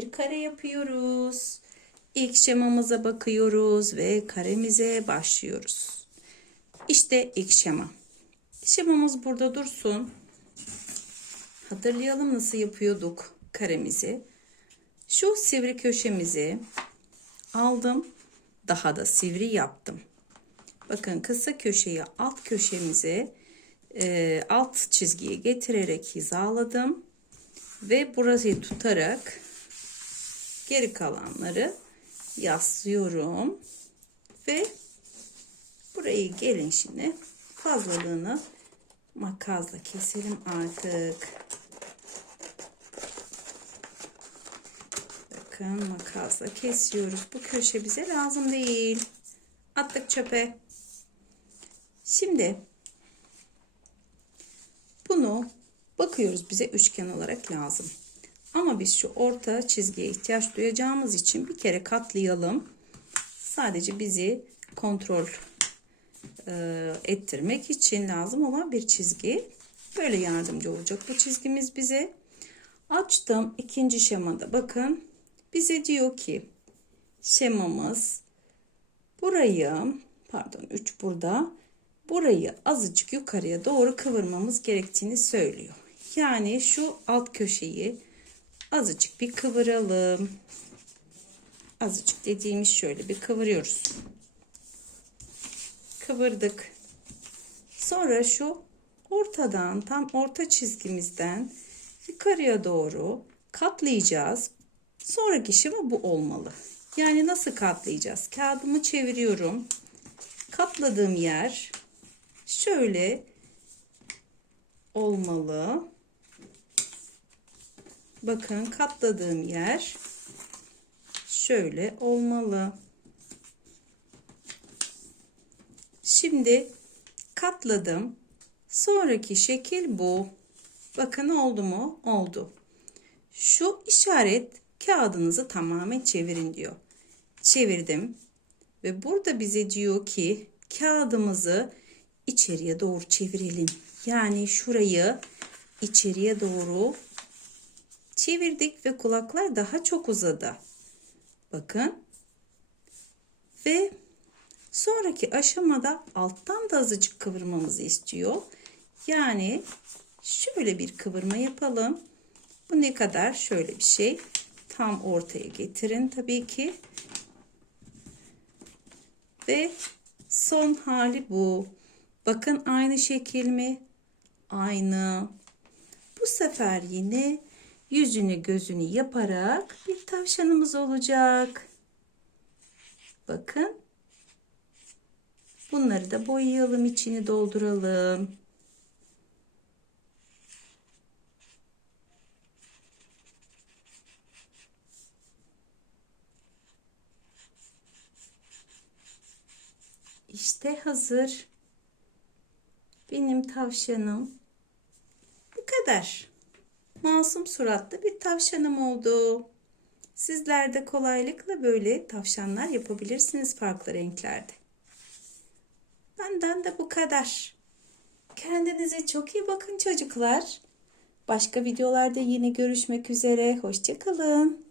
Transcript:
Bir kare yapıyoruz. İlk şemamıza bakıyoruz ve karemize başlıyoruz. İşte ilk şema. Şemamız burada dursun. Hatırlayalım nasıl yapıyorduk karemizi. Şu sivri köşemizi aldım. Daha da sivri yaptım. Bakın kısa köşeyi alt köşemize alt çizgiye getirerek hizaladım. Ve burayı tutarak geri kalanları yaslıyorum. Ve burayı gelin şimdi fazlalığını makasla keselim artık. Bakın makasla kesiyoruz. Bu köşe bize lazım değil. Attık çöpe. Şimdi bunu bakıyoruz, bize üçgen olarak lazım. Ama biz şu orta çizgiye ihtiyaç duyacağımız için bir kere katlayalım. Sadece bizi kontrol ettirmek için lazım olan bir çizgi. Böyle yardımcı olacak bu çizgimiz bize. Açtım ikinci şemada. Bakın bize diyor ki şemamız burayı, pardon 3 burada, burayı azıcık yukarıya doğru kıvırmamız gerektiğini söylüyor. Yani şu alt köşeyi azıcık bir kıvıralım. Azıcık dediğimiz şöyle bir kıvırıyoruz. Kıvırdık. Sonra şu ortadan, tam orta çizgimizden yukarıya doğru katlayacağız. Sonraki şema bu olmalı. Yani nasıl katlayacağız? Kağıdımı çeviriyorum. Katladığım yer şöyle olmalı. Bakın katladığım yer şöyle olmalı. Şimdi katladım. Sonraki şekil bu. Bakın oldu mu? Oldu. Şu işaret kağıdınızı tamamen çevirin diyor. Çevirdim. Ve burada bize diyor ki kağıdımızı içeriye doğru çevirelim. Yani şurayı içeriye doğru çevirdik ve kulaklar daha çok uzadı. Bakın. Ve sonraki aşamada alttan da azıcık kıvırmamızı istiyor. Yani şöyle bir kıvırma yapalım. Bu ne kadar? Şöyle bir şey. Tam ortaya getirin tabii ki. Ve son hali bu. Bakın aynı şekil mi? Aynı. Bu sefer yine yüzünü gözünü yaparak bir tavşanımız olacak. Bakın. Bunları da boyayalım, içini dolduralım. İşte hazır. Benim tavşanım. Bu kadar. Masum suratlı bir tavşanım oldu. Sizler de kolaylıkla böyle tavşanlar yapabilirsiniz farklı renklerde. Benden de bu kadar. Kendinize çok iyi bakın çocuklar. Başka videolarda yine görüşmek üzere. Hoşça kalın.